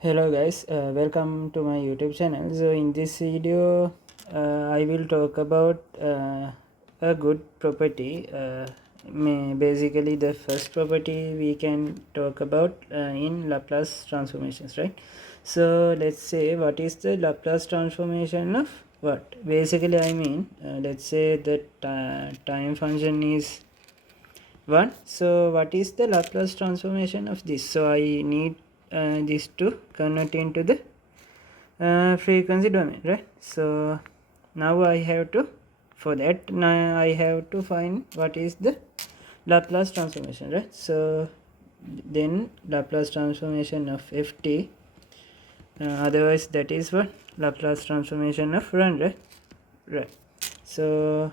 Hello guys, welcome to my YouTube channel. So in this video I will talk about a good property. Basically the first property we can talk about in Laplace transformations, right? So let's say, what is the Laplace transformation of what? Basically I mean, let's say that time function is 1. So what is the Laplace transformation of this? So I need this to convert into the frequency domain, right? So now I have to, for that now I have to find what is the Laplace transformation, right? So then Laplace transformation of ft, otherwise that is what? Laplace transformation of run, right? So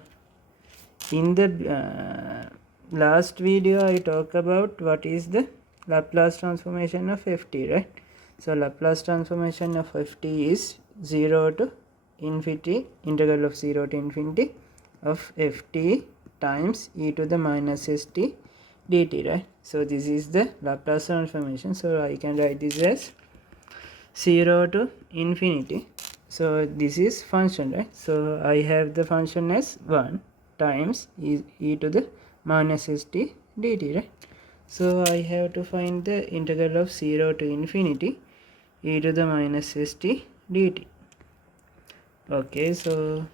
in the last video I talked about what is the Laplace transformation of ft, right? So Laplace transformation of ft is 0 to infinity, integral of 0 to infinity of ft times e to the minus st dt, right? So this is the Laplace transformation. So I can write this as 0 to infinity. So this is function, right? So I have the function as 1 times e to the minus st dt, right? So I have to find the integral of 0 to infinity e to the minus st dt. Okay, so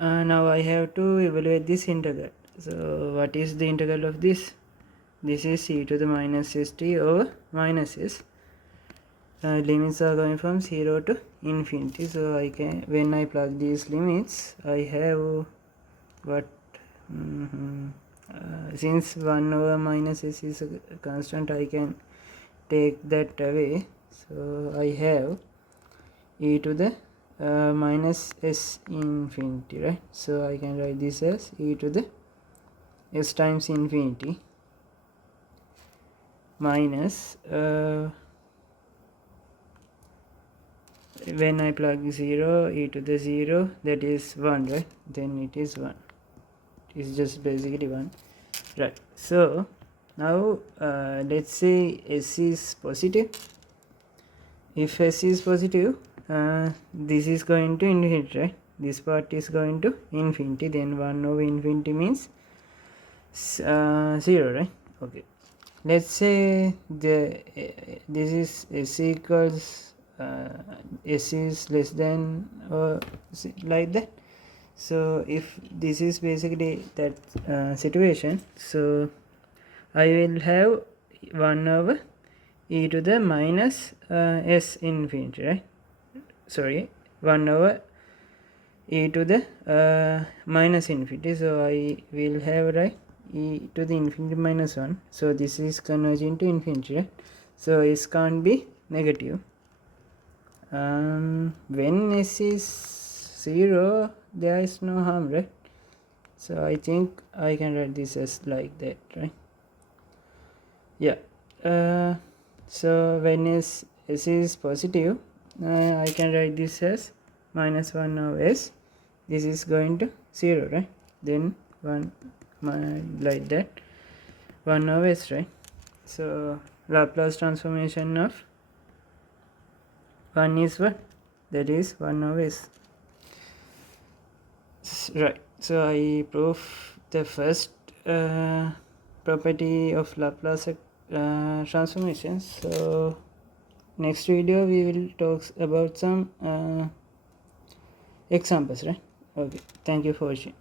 now I have to evaluate this integral. So what is the integral of this? This is e to the minus st over minus s. Limits are going from 0 to infinity. So I can, when I plug these limits, I have what? Since 1 over minus s is a constant, I can take that away. So I have e to the minus s infinity, right? So I can write this as e to the s times infinity minus when I plug 0, e to the 0, that is 1, right? Then it is 1. It's just basically 1, right? So now let's say s is positive. If s is positive, this is going to infinity, right? This part is going to infinity. Then 1 over infinity means 0, right? Okay, let's say this is s equals s is less than or like that. So if this is basically that situation, so I will have 1 over e to the minus s infinity, right? Sorry, 1 over e to the minus infinity. So I will have, right, e to the infinity minus 1. So this is converging to infinity, right? So s can't be negative. When s is 0, there is no harm, right? So I think I can write this as like that, right? Yeah. So when s is positive, I can write this as minus 1 of s. This is going to 0, right? Then 1 like that, 1 of s, right? So Laplace transformation of 1 is what? That is 1 of s, right? So I prove the first property of Laplace transformations. So next video we will talk about some examples, right? Okay, thank you for watching.